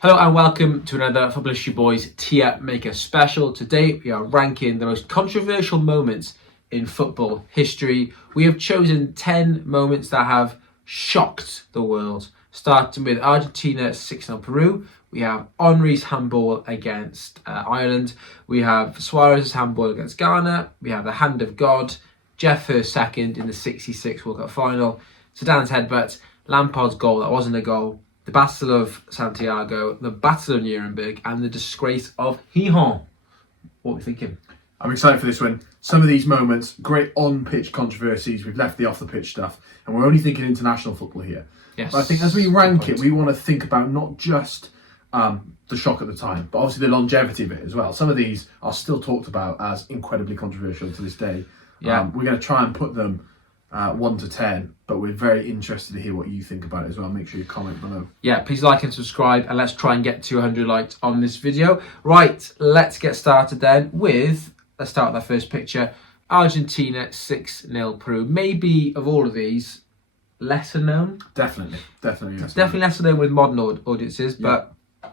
Hello and welcome to another Football History Boys Tier Maker special. Today we are ranking the most controversial moments in football history. We have chosen 10 moments that have shocked the world. Starting with Argentina 6-0 Peru. We have Henry's handball against Ireland. We have Suarez's handball against Ghana. We have the hand of God. Geoff Hurst's second in the 66 World Cup final. Zidane's headbutt. Lampard's goal that wasn't a goal. The Battle of Santiago, the Battle of Nuremberg, and the disgrace of Gijón. What are we thinking? I'm excited for this one. Some of these moments, great on-pitch controversies. We've left the off-the-pitch stuff, and we're only thinking international football here. Yes. But I think as we rank it, we want to think about not just the shock at the time, but obviously the longevity of it as well. Some of these are still talked about as incredibly controversial to this day. Yeah. We're going to try and put them 1 to 10, but we're very interested to hear what you think about it as well. Make sure you comment below. Yeah, please like and subscribe, and let's try and get to 100 likes on this video. Right, let's get started then with, let's start with our first picture. Argentina 6-0 Peru. Maybe of all of these, lesser known. Definitely. Definitely lesser known with modern audiences, but in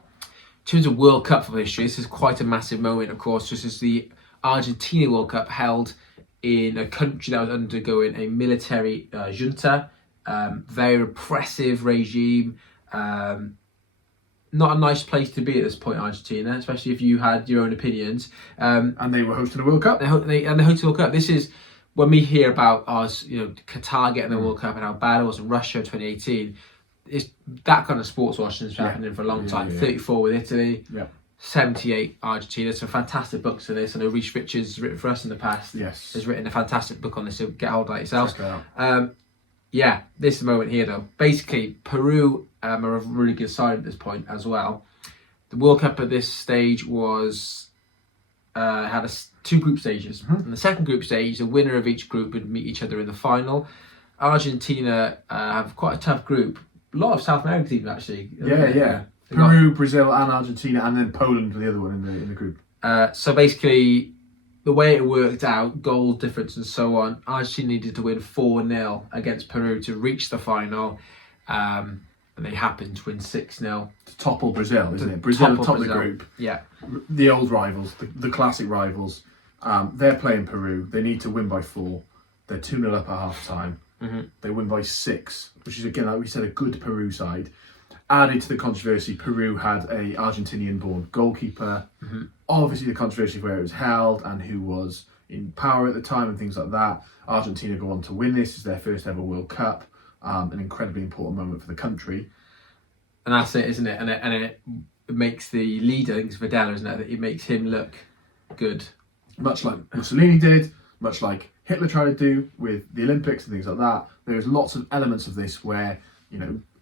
terms of World Cup football history, this is quite a massive moment, of course. This is the Argentina World Cup held in a country that was undergoing a military junta, very repressive regime. Not a nice place to be at this point, Argentina, especially if you had your own opinions. And they were hosting the World Cup. They hosted the World Cup. This is when we hear about us, Qatar getting the World Cup and how bad it was in Russia in 2018. It's that kind of sports watching has been happening for a long time. 34 with Italy. Yeah. 78 Argentina. Some fantastic books on this. I know Reece Richards has written for us in the past. Yes. Has written a fantastic book on this, so get hold of that yourselves. Check it out. This moment here though. Basically, Peru are a really good side at this point as well. The World Cup at this stage was had two group stages. In the second group stage, the winner of each group would meet each other in the final. Argentina have quite a tough group. A lot of South American teams actually. Yeah. Peru, Brazil, and Argentina, and then Poland for the other one in the group. So basically, the way it worked out, goal difference and so on, Argentina needed to win 4-0 against Peru to reach the final. And they happened to win 6-0. To topple Brazil, isn't it? Brazil top of the group. Yeah. The old rivals, the classic rivals. They're playing Peru. They need to win by 4. They're 2-0 up at half time. They win by 6, which is, again, like we said, a good Peru side. Added to the controversy, Peru had a Argentinian-born goalkeeper. Obviously, the controversy of where it was held and who was in power at the time and things like that. Argentina go on to win this. It's their first ever World Cup. An incredibly important moment for the country. And that's it, isn't it? And it makes the leader, I think it's Videla, isn't it? It makes him look good. Much like Mussolini did, much like Hitler tried to do with the Olympics and things like that. There's lots of elements of this where,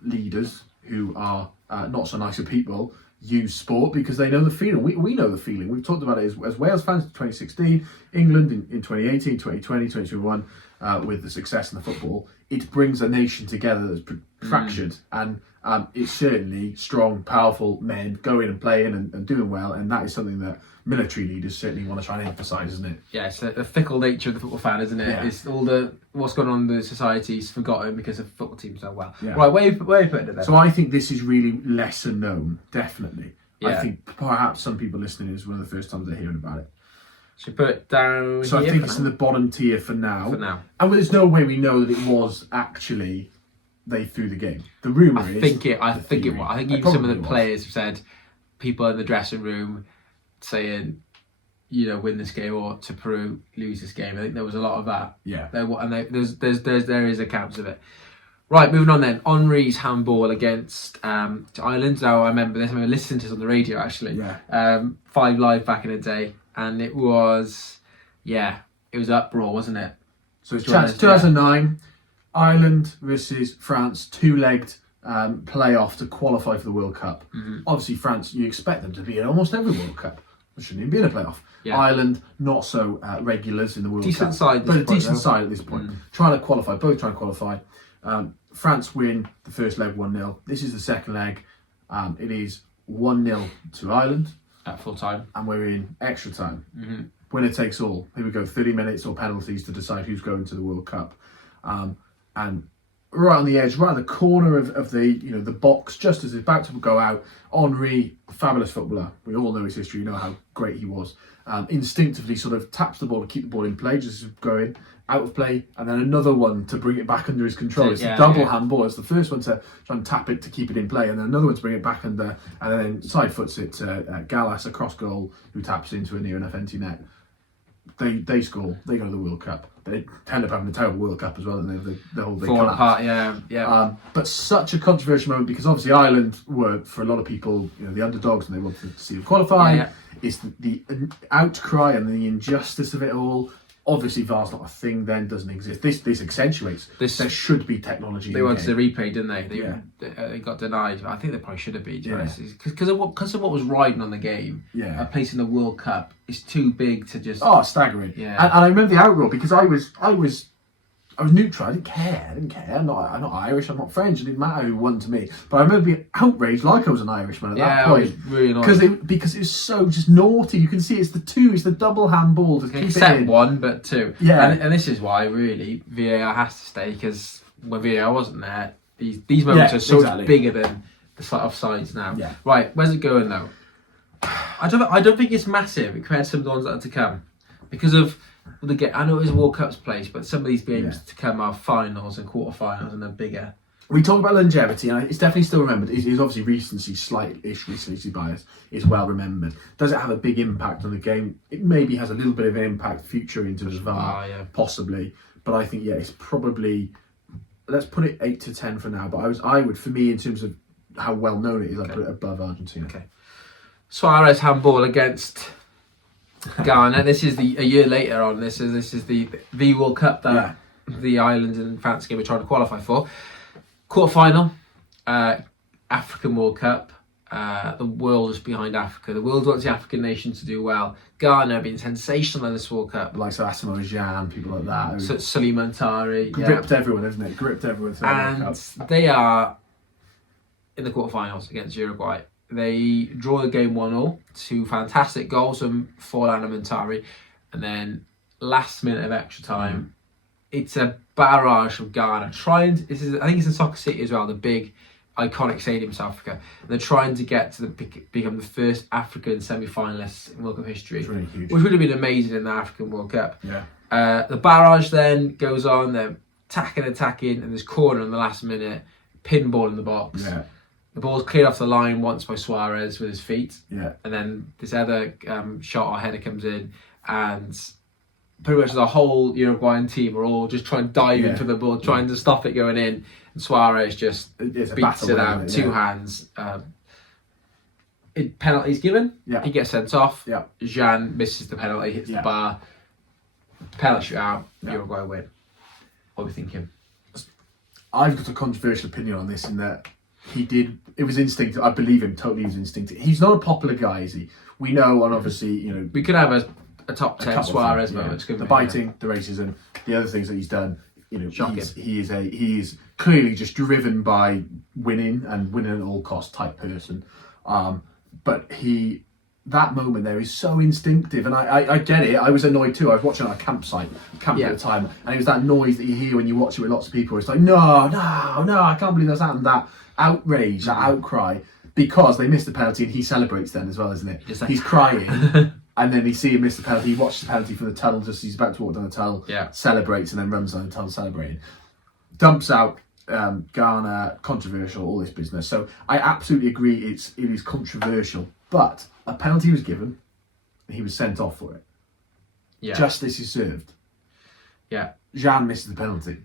leaders who are not so nice of people use sport because they know the feeling. We know the feeling. We've talked about it as Wales fans in 2016, England in 2018, 2020, 2021, with the success in the football. It brings a nation together that's fractured, and it's certainly strong, powerful men going and playing and doing well, and that is something that military leaders certainly want to try and emphasise, isn't it? Yeah, it's the fickle nature of the football fan, isn't it? Yeah. It's all what's going on in the society is forgotten because the football team's done well. Yeah. Right, where are you putting it then? So I think this is really lesser known, definitely. Yeah. I think perhaps some people listening is one of the first times they're hearing about it. Should we put it down So here I think it's in the bottom tier for now. And there's no way we know that it was actually they threw the game. The rumour is. I think it was. I think even some of the players have said, people in the dressing room saying, win this game or to Peru lose this game. I think there was a lot of that. Yeah. There is accounts of it. Right, moving on then. Henry's handball against Ireland. Now I remember this. I remember listening to this on the radio actually. Yeah. 5 Live back in the day, and it was uproar, wasn't it? So it's 2009, Ireland versus France, 2-legged playoff to qualify for the World Cup. Obviously, France, you expect them to be in almost every World Cup. There shouldn't even be in a playoff. Yeah. Ireland, not so regulars in the World Cup. But a decent side at this point. Trying to qualify, both trying to qualify. France win the first leg 1-0. This is the second leg. It is 1-0 to Ireland. At full time. And we're in extra time. Winner takes all. Here we go, 30 minutes or penalties to decide who's going to the World Cup. And right on the edge, right in the corner of the the box, just as it's about to go out. Henry, fabulous footballer. We all know his history. You know how great he was. Instinctively sort of taps the ball to keep the ball in play, just as it's going out of play, and then another one to bring it back under his control. It's a double handball. It's the first one to try and tap it to keep it in play, and then another one to bring it back under, and then side foots it to Gallas across goal, who taps into a near enough empty net. They score. They go to the World Cup. They end up having a terrible World Cup as well, and the whole thing fall apart. Yeah. But such a controversial moment, because obviously Ireland were, for a lot of people, the underdogs, and they wanted to see them qualify. Yeah. It's the outcry and the injustice of it all. Obviously, VAR's not a thing. Then doesn't exist. This accentuates. There should be technology. They wanted the replay, didn't they? They got denied. I think they probably should have been. Because of what was riding on the game. Yeah. A place in the World Cup is too big to just. Oh, staggering. Yeah. And I remember the outroar, because I was neutral. I didn't care. I'm not Irish. I'm not French. It didn't matter who won to me. But I remember being outraged, like I was an Irishman at that point. Yeah, really annoying. Because it was so just naughty. You can see it's the double handball to keep it Except in. one, but two. Yeah. And this is why really VAR has to stay, because when VAR wasn't there, these moments are so much bigger than the slight offsides now. Yeah. Right, where's it going though? I don't think it's massive compared to some of the ones that are to come, because of. I know it was a World Cup's place, but some of these games to come are finals and quarterfinals, and they're bigger. We talk about longevity, and it's definitely still remembered. It's obviously recency, slight-ish recency bias, is well remembered. Does it have a big impact on the game? It maybe has a little bit of an impact future into the VAR, possibly. But I think it's probably, let's put it 8 to 10 for now. But I would, for me, in terms of how well known it is, I'd put it above Argentina. Okay. Suarez handball against Ghana. This is a year later on. This is the World Cup that the Ireland and France game were trying to qualify for. Quarterfinal, African World Cup. The world is behind Africa. The world wants the African nations to do well. Ghana have been sensational in this World Cup. Like Asamoah Gyan, people like that. So Suleiman Tari. Gripped everyone, isn't it? Gripped everyone. And they are in the quarterfinals against Uruguay. They draw the game 1-1, 2 fantastic goals from Forlan and Montari, and then last minute of extra time, it's a barrage from Ghana. I think it's in Soccer City as well, the big iconic stadium in South Africa. And they're trying to get to become the first African semi-finalists in World Cup history, really huge. Which would have been amazing in the African World Cup. Yeah. The barrage then goes on. They're attacking, and there's corner in the last minute, pinball in the box. Yeah. The ball's cleared off the line once by Suarez with his feet. Yeah. And then this other shot or header comes in, and pretty much the whole Uruguayan team are all just trying to dive into the ball, trying to stop it going in. And Suarez just beats it out, two hands. Penalty's given. Yeah. He gets sent off. Yeah. Jean misses the penalty, hits the bar. Penalty shootout. Uruguay win. What are we thinking? I've got a controversial opinion on this in that it was instinctive. I believe him totally. It was instinctive. He's not a popular guy, is he? We know, and obviously, we could have a top 10 Suarez moments. The biting, the racism, the other things that he's done. Shocking. He is clearly just driven by winning and winning at all costs type person. But that moment there is so instinctive, and I get it. I was annoyed too. I was watching at a camp at the time, and it was that noise that you hear when you watch it with lots of people. It's like, no, I can't believe that's happened. That outrage, that outcry, because they missed the penalty, and he celebrates then as well, isn't it? He's crying, and then you see him miss the penalty. He watches the penalty from the tunnel, just as he's about to walk down the tunnel, celebrates, and then runs down the tunnel celebrating. Dumps out Ghana, controversial, all this business. So I absolutely agree. It is controversial, but a penalty was given, and he was sent off for it. Yeah. Justice is served. Yeah. Jean misses the penalty.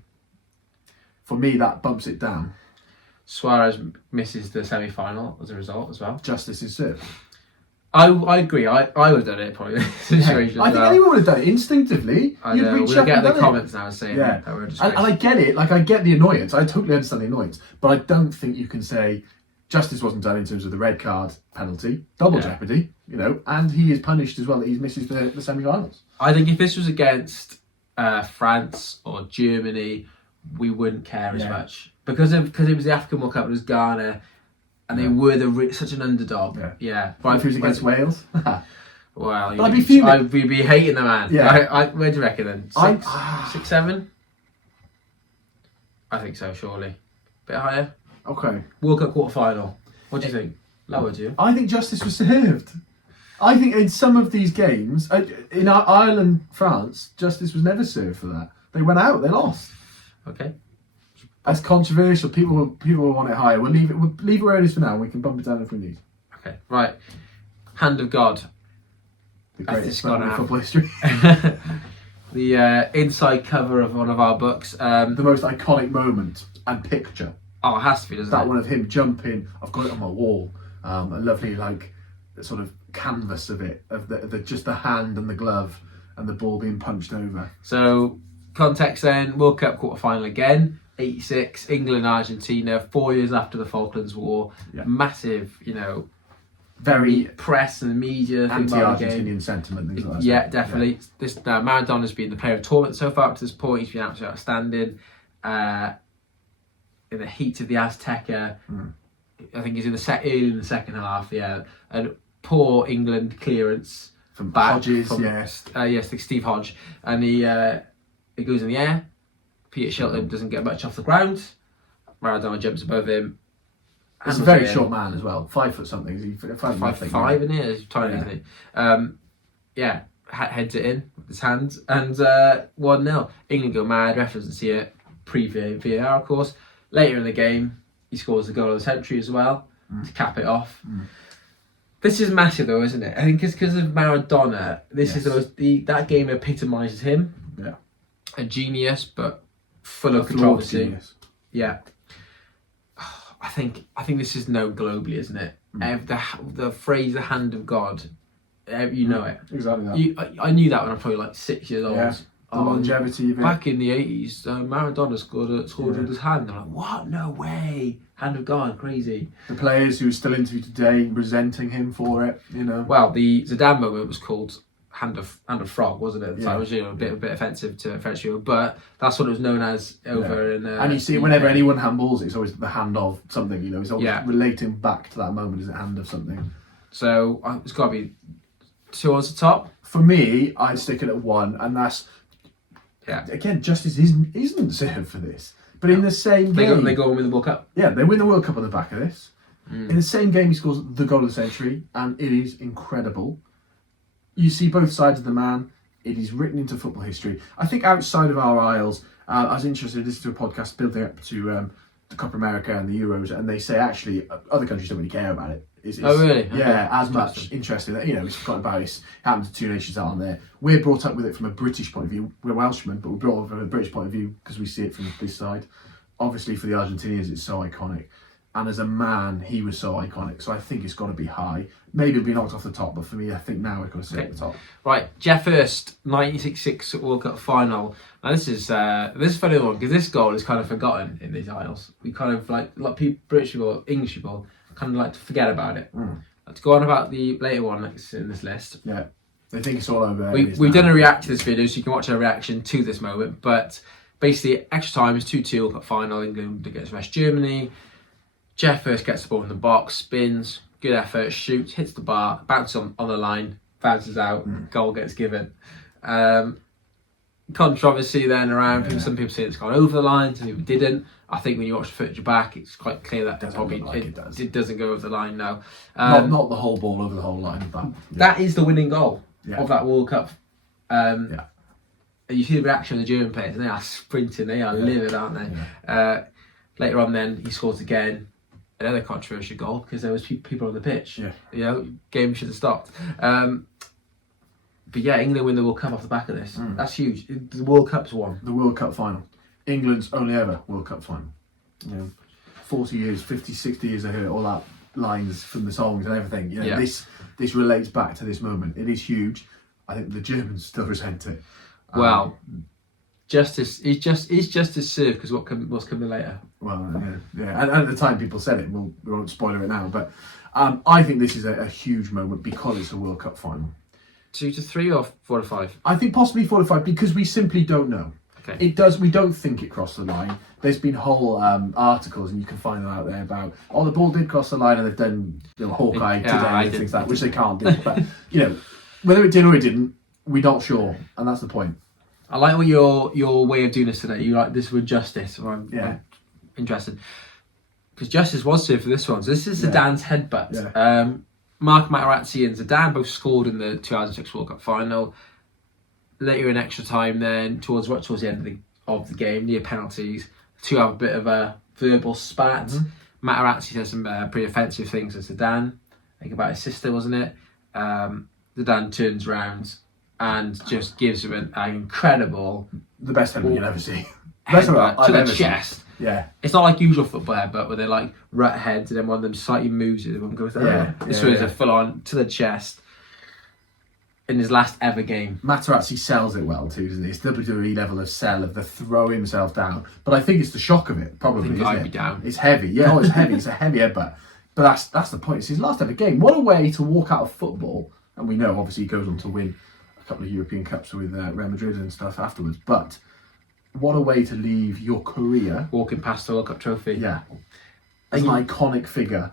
For me, that bumps it down. Suarez misses the semi-final as a result as well. Justice is served. I agree. I would have done it probably in this situation. I think anyone would have done it instinctively. I know. We'll get the comments now saying that we're and I get it. Like, I get the annoyance. I totally understand the annoyance. But I don't think you can say justice wasn't done in terms of the red card penalty, double jeopardy, and he is punished as well that he misses the semi-finals. I think if this was against France or Germany, we wouldn't care as much because it was the African World Cup. It was Ghana, and they were such an underdog. Yeah. But if it was against Wales, well, I'd be fuming. I'd be hating the man. Yeah. Where do you reckon then? 6, 7? I think so, surely. Bit higher. Okay. World Cup quarter final. What do you think? Lower, do you? I think justice was served. I think in some of these games, in Ireland, France, justice was never served for that. They went out, they lost. Okay. That's controversial. People will want it higher. We'll leave it where it is for now. We can bump it down if we need. Okay. Right. Hand of God. The That's greatest just gone moment in out. football history. The inside cover of one of our books. The most iconic moment and picture. Oh, it has to be, doesn't That it? one of him jumping. I've got it on my wall. A lovely sort of canvas of it, of the just the hand and the glove and the ball being punched over. So, context then, World Cup quarter final again, 86, England, Argentina, 4 years after the Falklands War. Yeah. Massive, Very press and media thing about the game. anti-Argentinian sentiment, things like that. Yeah, definitely. Yeah. This Maradona's been the player of the tournament so far up to this point. He's been absolutely outstanding. In the heat of the Azteca, I think he's early in the second half. Yeah, and poor England clearance From back Hodges, from, yes. Yes, like Steve Hodge, and he goes in the air. Peter Shilton doesn't get much off the ground. Maradona jumps above him. He's a very short man as well. 5 foot something. Is he 5'5" in here. He's tiny, isn't he? Heads it in with his hands, and 1-0. England go mad. Ref doesn't see it. Pre-VAR, of course. Later in the game, he scores the goal of the century as well to cap it off. This is massive, though, isn't it? I think it's because of Maradona. This is that game epitomises him. Yeah, a genius, but full of controversy. Genius. Yeah. I think this is known globally, isn't it? The phrase "the hand of God," you know it. Exactly that. I knew that when I was probably like 6 years old. Yeah. The longevity of it. Back in the 80s, Maradona scored with his hand. I'm like, what? No way! Hand of God, crazy. The players who are still interviewed today resenting him for it, Well, the Zidane moment was called hand of frog, wasn't it? So it was a bit offensive to French people, but that's what it was known as over in. And you see, whenever anyone handballs it, it's always the hand of something. It's always relating back to that moment as a hand of something. So it's got to be 2 on the top. For me, I'd stick it at 1, and that's. Yeah. Again, justice isn't served for this. But in the same game... They go and win the World Cup. Yeah, they win the World Cup on the back of this. In the same game, he scores the goal of the century, and it is incredible. You see both sides of the man. It is written into football history. I think outside of our aisles, I was interested in listening to a podcast building up to the Copa America and the Euros, and they say actually other countries don't really care about it. Oh really? Yeah, as much interesting. It's forgotten about it. It's happened to 2 nations that aren't there. We're brought up with it from a British point of view. We're Welshmen, but we're brought up from a British point of view because we see it from this side. Obviously, for the Argentinians, it's so iconic. And as a man, he was so iconic. So I think it's got to be high. Maybe it'll be knocked off the top, but for me, I think now it's got to sit at the top. Right, Jeff Hurst, 1966 World Cup final. Now this is a funny one because this goal is kind of forgotten in these aisles. We kind of like a lot of people, British people, English people, kind of like to forget about it. To go on about the later one that's in this list. Yeah, they think it's all over. We've done a react to this video, so you can watch our reaction to this moment. But basically, extra time is 2-2 World Cup final. England against West Germany. Jeff Hurst gets the ball in the box, spins, good effort, shoots, hits the bar, bounces on the line, bounces out, goal gets given. Controversy then around. Some people say it's gone over the line, some people didn't. I think when you watch the footage back, it's quite clear that it doesn't go over the line now. Not the whole ball over the whole line, but that is the winning goal of that World Cup. And you see the reaction of the German players, and they are sprinting, they are livid, aren't they? Later on, then he scores again. Another controversial goal because there was people on the pitch. Game should have stopped. But England win the World Cup off the back of this. That's huge. The World Cup's won. The World Cup final. England's only ever World Cup final. 40 years, 50, 60 years I heard all that lines from the songs and everything. This relates back to this moment. It is huge. I think the Germans still resent it. Well, justice is justice served because what's coming later. Well, and at the time people said it. We won't spoiler it now, but I think this is a huge moment because it's a World Cup final. 2-3 or 4-5? I think possibly 4-5 because we simply don't know. Okay. It does. We don't think it crossed the line. There's been whole articles, and you can find them out there about, the ball did cross the line, and they've done Hawkeye today and things like that, which they can't do. But whether it did or it didn't, we're not sure, and that's the point. I like what your way of doing this today. You like this with justice. I'm interested. Because justice was served for this one. So this is Zidane's headbutt. Yeah. Mark Materazzi and Zidane both scored in the 2006 World Cup final. Later in extra time, then towards the end of the game, near penalties, the two have a bit of a verbal spat. Materazzi says some pretty offensive things to Zidane, I think about his sister, wasn't it? Zidane turns around and just gives him an incredible, the best headbutt you'll ever see. Headbutt to the chest. Yeah, it's not like usual football headbutt where they're like rut heads and then one of them slightly moves it and one goes this was a full on to the chest in his last ever game. Materazzi sells it well too, doesn't he? It's WWE level of sell, of the throw himself down. But I think it's the shock of it, probably. Isn't I'd it? be down. It's heavy. Yeah, it's heavy. It's a heavy headbutt. But that's the point. It's his last ever game. What a way to walk out of football. And we know obviously he goes on to win a couple of European Cups with Real Madrid and stuff afterwards. But what a way to leave your career. Walking past the World Cup trophy. Yeah. As an iconic figure.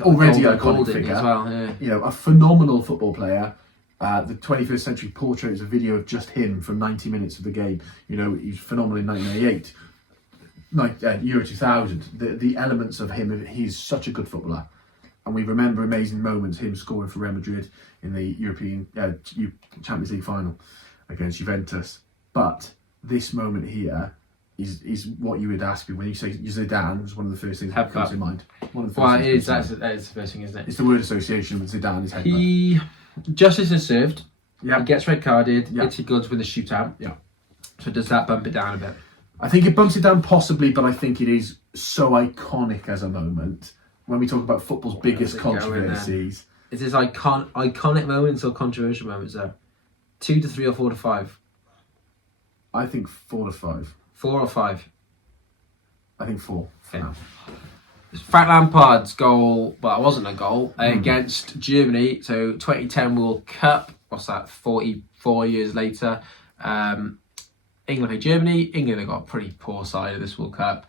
Already Iconic figure. as well, yeah. You know, a phenomenal football player. The 21st Century Portrait is a video of just him from 90 minutes of the game. You know, he's phenomenal in 1998. Euro 2000. The elements of him, he's such a good footballer. And we remember amazing moments, him scoring for Real Madrid in the European Champions League final against Juventus. But this moment here is what you would ask me when you say Zidane. It's one of the first things that comes to mind. That is the first thing, isn't it? It's the word association with Zidane. His headbutt. Justice is served. Yeah. He gets red carded. Yeah. Italy goes with a shootout. Yeah. So does that bump it down a bit? I think it bumps it down possibly, but I think it is so iconic as a moment. When we talk about football's biggest controversies. Is this iconic moments or controversial moments though? 2 to 3 or 4 to 5? I think 4 to 5. 4 or 5? I think 4. Okay. Frank Lampard's goal, well, it wasn't a goal, against Germany. So 2010 World Cup, what's that, 44 years later. England played Germany. England have got a pretty poor side of this World Cup.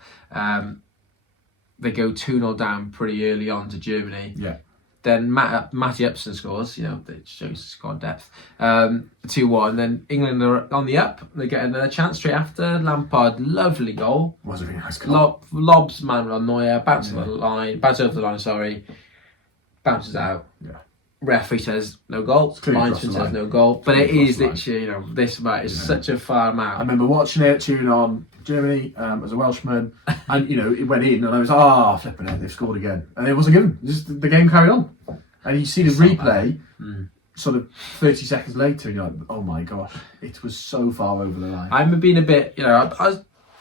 They go 2-0 down pretty early on to Germany. Yeah. Then Matty Upson scores, that shows squad depth. 2-1. Then England are on the up. They get another chance straight after. Lampard, lovely goal. Was a really nice goal. Lobs Manuel Neuer, bounces over the line, bounces out. Yeah. Referee says no goal. Linesman says no goal. But it is literally, this amount is such a far amount. I remember watching it, cheering on Germany as a Welshman, and it went in, and I was flipping it, they've scored again, and it wasn't given. Just the game carried on, and you see the replay, sort of 30 seconds later, and you're like, oh my gosh, it was so far over the line. I remember being a bit,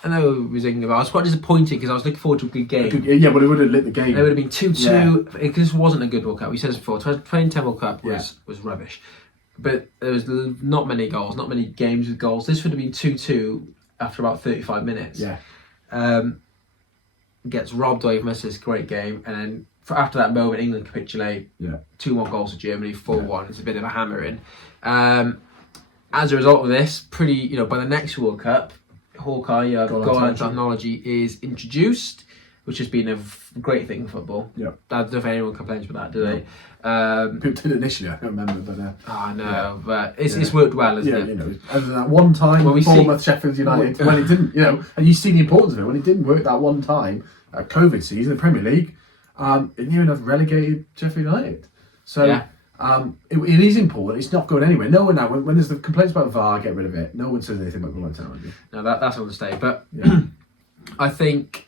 I know it was England, but I was quite disappointed because I was looking forward to a good game. Yeah, but it would have lit the game. It would have been 2-2 because this wasn't a good World Cup. We said this before. 2010 World Cup was rubbish, but there was not many goals, not many games with goals. This would have been 2-2 after about 35 minutes. Yeah. Gets robbed away from us this great game, and then after that moment, England capitulate. Yeah. 2 more goals to Germany, 4-1. It's a bit of a hammering. As a result of this, by the next World Cup, Hawkeye goal line technology is introduced, which has been a great thing in football. Yeah. I don't know if anyone complains about that, do they? People did initially, I don't remember, but I know, but it's worked well, isn't it? Other than that one time, Bournemouth, Sheffield United, when it didn't, and you see the importance of it, when it didn't work that one time, COVID season, the Premier League, it near enough relegated Sheffield United. So it is important. It's not going anywhere. No one now, when there's the complaints about VAR, get rid of it. No one says anything about goal line technology. No, that's on the stage. But I think,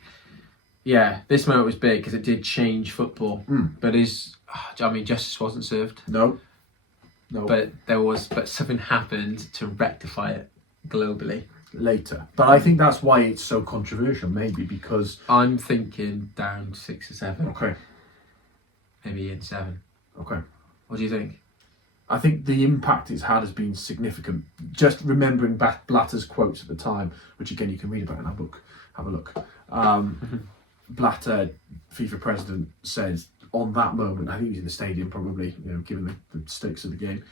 this moment was big because it did change football. But justice wasn't served. No. But something happened to rectify it globally later. But I think that's why it's so controversial, maybe because I'm thinking down 6 or 7. Okay. Maybe in 7. Okay. What do you think? I think the impact it's had has been significant. Just remembering back Blatter's quotes at the time, which again you can read about in our book. Have a look. Blatter, FIFA president, said on that moment, I think he was in the stadium probably, given the stakes of the game,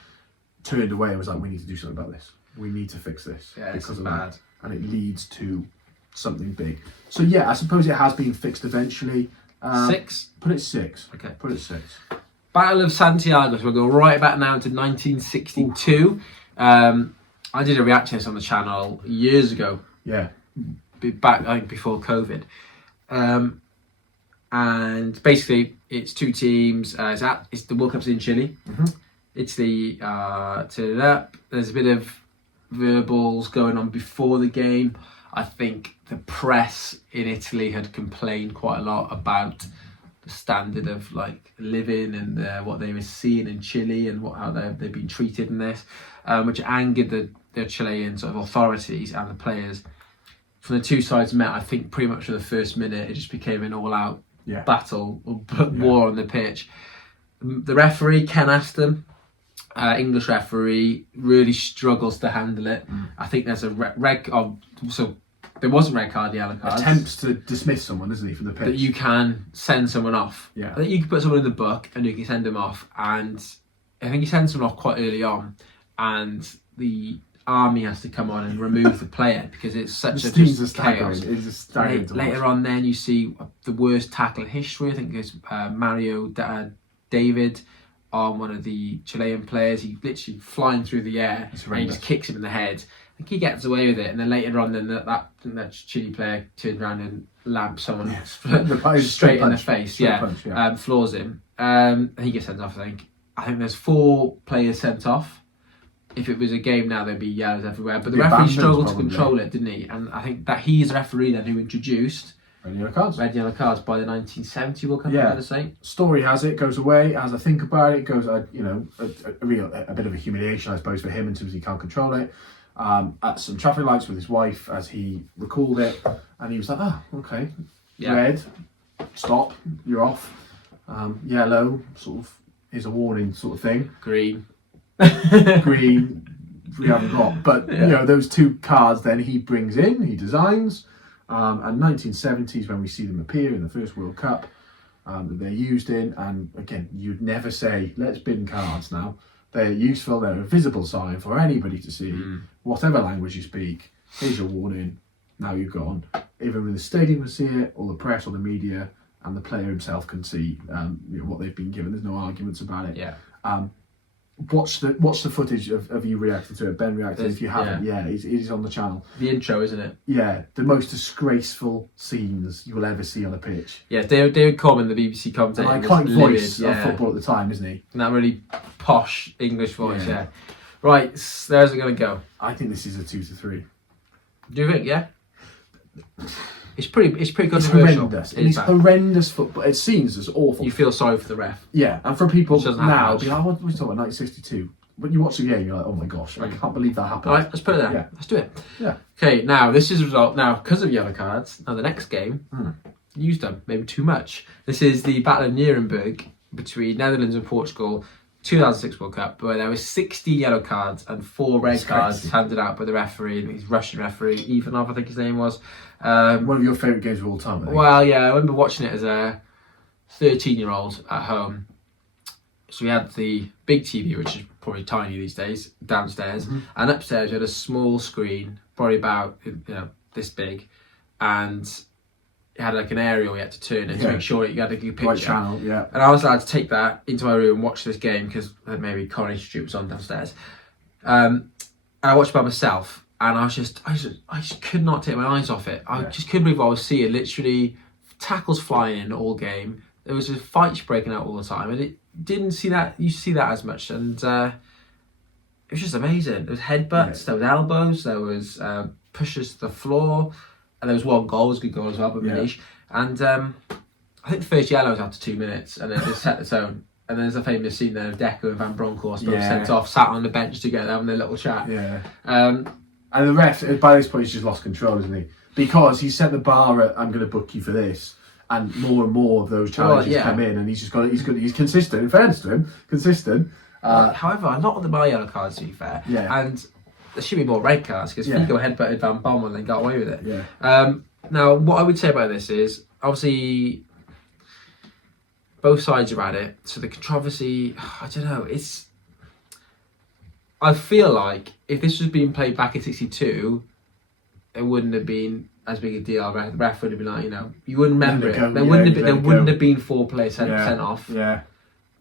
turned away and was like, we need to do something about this. We need to fix this because of that. And it leads to something big. So I suppose it has been fixed eventually. 6? Put it 6. Okay. Put it 6. Battle of Santiago. So we'll go right back now to 1962. I I did a reaction to this on the channel years ago. Yeah. Back, I think, before COVID. And basically, it's two teams. It's the World Cup's in Chile. Italy turning up. There's a bit of verbals going on before the game. I think the press in Italy had complained quite a lot about the standard of like living and what they were seeing in Chile and how they've been treated in this, which angered the Chilean sort of authorities and the players. From the two sides met, I think pretty much from the first minute, it just became an all-out battle or war on the pitch. The referee, Ken Aston, English referee, really struggles to handle it. I think there's a red. So there wasn't red card, yellow cards. Attempts to dismiss someone, isn't he, from the pitch? That you can send someone off. Yeah. I think you can put someone in the book and you can send them off. And I think he sends someone off quite early on, and the army has to come on and remove the player because it's such a chaos. It's a staggering. Later on, then you see the worst tackle in history. I think it's Mario David on one of the Chilean players. He literally flying through the air and he just kicks him in the head. I think he gets away with it, and then later on, then that Chile player turns around and lamps someone straight in the face. Floors him. And he gets sent off. I think there's 4 players sent off. If it was a game now, there'd be yellows everywhere. But the referee struggled to control it, didn't he? And I think that he's the referee then who introduced red yellow cards by the 1970 World Cup. I'm say. Story has it, goes away. As I think about it, goes a bit of a humiliation, I suppose, for him in terms of he can't control it. At some traffic lights with his wife, as he recalled it, and he was like, okay, red, stop, you're off. Yellow, sort of, is a warning sort of thing. Green, we haven't got. But, those 2 cards then he brings in, he designs. And 1970s when we see them appear in the first World Cup that they're used in. And again, you'd never say, let's bin cards now. They're useful, they're a visible sign for anybody to see. Whatever language you speak, here's your warning, now you've gone. Even when the stadium can see it, or the press or the media, and the player himself can see what they've been given. There's no arguments about it. Watch the footage of you reacting to it. Ben reacted. If you haven't, it is on the channel. The intro, isn't it? Yeah, the most disgraceful scenes you will ever see on a pitch. Yeah, David Coleman, the BBC commentator, an iconic voice of football at the time, isn't he? And that really posh English voice. Yeah. Right, there's it going to go. I think this is a 2-3. Do you think? Yeah. It's pretty controversial. It's horrendous. It's horrendous football. It seems as awful. You feel sorry for the ref. Yeah, and for people now, be like, what are we talking about, 1962? When you watch the game, you're like, oh my gosh, I can't believe that happened. All right, let's put it there. Yeah. Let's do it. Yeah. Okay, now this is a result. Now, because of yellow cards, now the next game, used them, maybe too much. This is the Battle of Nuremberg between Netherlands and Portugal, 2006 World Cup, where there were 60 yellow cards and 4 red cards handed out by the referee. He's Russian referee, Ivanov, I think his name was. One of your favourite games of all time, I think. Well, yeah, I remember watching it as a 13-year-old at home. So we had the big TV, which is probably tiny these days, downstairs, and upstairs we had a small screen, probably about this big, and it had like an aerial you had to turn it to make sure you had a good picture. Right channel, yeah. And I was allowed to take that into my room and watch this game because maybe Coronation Street was on downstairs. And I watched by myself. And I just could not take my eyes off it. I just couldn't believe what I was seeing. Literally, tackles flying in all game. There was just fights breaking out all the time, and it didn't see that. You see that as much, and it was just amazing. There was headbutts, there was elbows, there was pushes to the floor, and there was one goal. It was a good goal as well, but Manish. And I think the first yellow was after 2 minutes, and then it set the tone. And there's a famous scene there of Deco and Van Bronckhorst both sent off, sat on the bench together having their little chat. And the ref, by this point, he's just lost control, isn't he? Because he set the bar at, I'm going to book you for this. And more of those challenges come in, and he's consistent. In fairness to him, consistent. However, a lot of them are yellow cards, to be fair. Yeah. And there should be more red cards, because Figo headbutted Van Bommel and then got away with it. Yeah. Now, what I would say about this is, obviously, both sides are at it. So the controversy, I don't know, I feel like if this was being played back in 62, it wouldn't have been as big a deal. The ref would have been like, you wouldn't remember it. There wouldn't have been 4 players sent off. Yeah.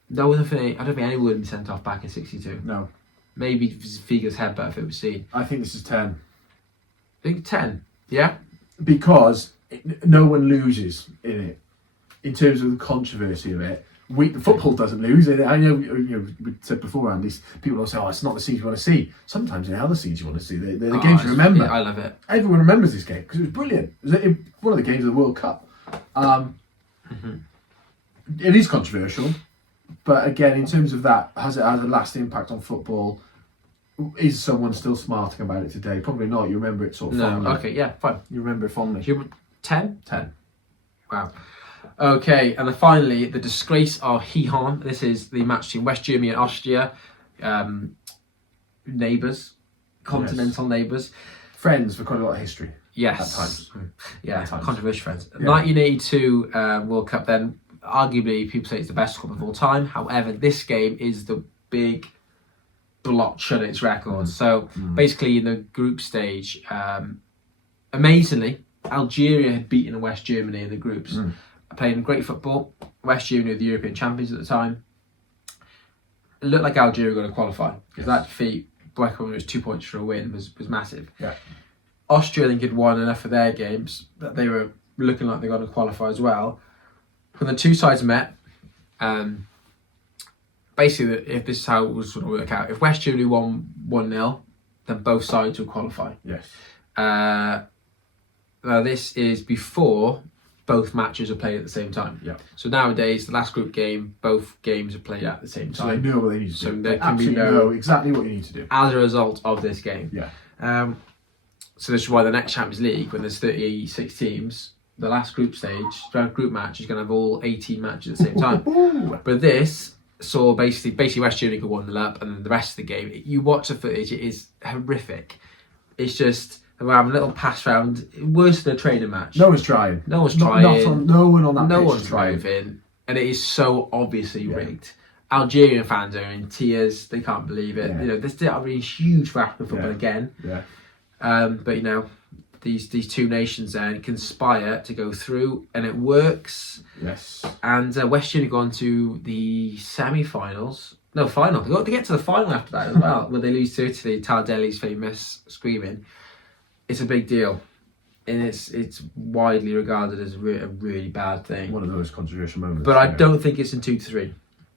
I don't think anyone would be sent off back in 62. No. Maybe Figo's headbutt if it was seen. I think this is 10. I think 10. Yeah? Because no one loses in it. In terms of the controversy of it, football doesn't lose. I know, we said beforehand, these people will say, "Oh, it's not the scenes you want to see." Sometimes in other scenes you want to see. They're the games you remember. I love it. Everyone remembers this game because it was brilliant. It was one of the games of the World Cup. It is controversial, but again, in terms of that, has it had a lasting impact on football? Is someone still smarting about it today? Probably not. You remember it sort of fondly. Okay, yeah, fine. You remember it fondly. 10? 10. Wow. Okay, and then finally, the disgrace of Hehan. This is the match between West Germany and Austria. Neighbours. Continental neighbours. Friends with quite a lot of history. Yes. At times. Yeah, At times. controversial friends. Yeah. 1982 World Cup then. Arguably, people say it's the best cup of all time. However, this game is the big blotch on its record. So basically, in the group stage, amazingly, Algeria had beaten West Germany in the groups. Playing great football. West Germany were the European champions at the time. It looked like Algeria were going to qualify because that defeat, when it was 2 points for a win, was massive. Yeah. Austria, I think, had won enough of their games that they were looking like they were going to qualify as well. When the two sides met, basically, if this is how it was going to work out, if West Germany won 1-0, then both sides would qualify. Yes. Now, this is before both matches are played at the same time. Yeah. So nowadays, the last group game, both games are played at the same time. So they know what they need to do. So they there can be absolutely know exactly what you need to do. As a result of this game. Yeah. So this is why the next Champions League, when there's 36 teams, the last group match is going to have all 18 matches at the same time. But this saw basically West Germany could 1-0 up, and then the rest of the game, you watch the footage, it is horrific. It's just, we're having a little pass round, worse than a training match. No one's trying. No one's trying. No one on that No pitch one's is trying. moving, and it is so obviously rigged. Algerian fans are in tears; they can't believe it. Yeah. This is really huge for African football again. Yeah. But these two nations then conspire to go through, and it works. Yes. And West Germany go on to the semi-finals. No, final. They get to the final after that as well, where they lose to Italy. Tardelli's famous screaming. It's a big deal, and it's widely regarded as a really bad thing. One of those controversial moments. But I don't think it's in 2-3.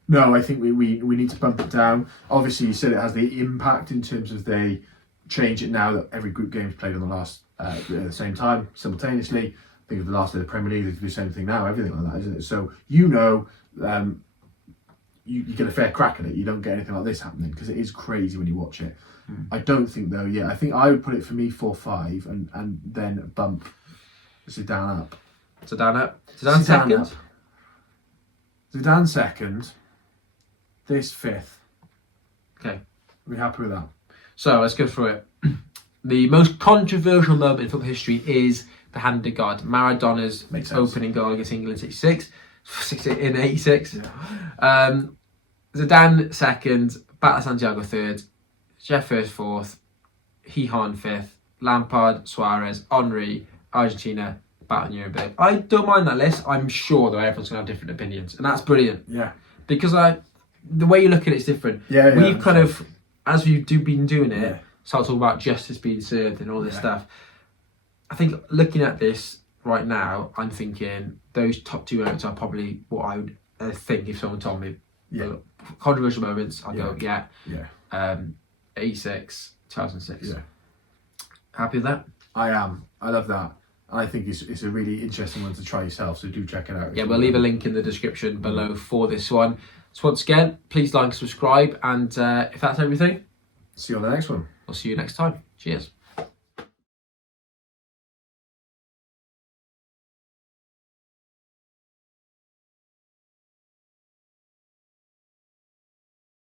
No, I think we need to bump it down. Obviously, you said it has the impact in terms of they change it now that every group game is played on the last at the same time simultaneously. Think of the last day of the Premier League; they do the same thing now. Everything like that, isn't it? So you get a fair crack at it. You don't get anything like this happening because it is crazy when you watch it. I don't think though. Yeah, I think I would put it for me 4-5 and then bump Zidane up. Zidane up. Zidane second. Up. Zidane second. This fifth. Okay. Are we happy with that? So let's go through it. The most controversial moment in football history is the hand of God. Maradona's opening goal against England in 86. Yeah. Zidane second, Bata Santiago third, Jeff Hurst fourth, Hehan fifth, Lampard, Suarez, Henry, Argentina, Bata Nuremberg. I don't mind that list. I'm sure though everyone's going to have different opinions, and that's brilliant. Yeah. Because the way you look at it is different. Yeah. We've kind of, as we've been doing it, start talking about justice being served and all this stuff. I think looking at this right now, I'm thinking those top two moments are probably what I would think if someone told me. Controversial moments, I'd go, 86, 2006. Yeah. Happy with that? I am. I love that. I think it's a really interesting one to try yourself, so do check it out. Yeah, we'll leave a link in the description below for this one. So once again, please like and subscribe, and if that's everything, see you on the next one. We'll see you next time. Cheers.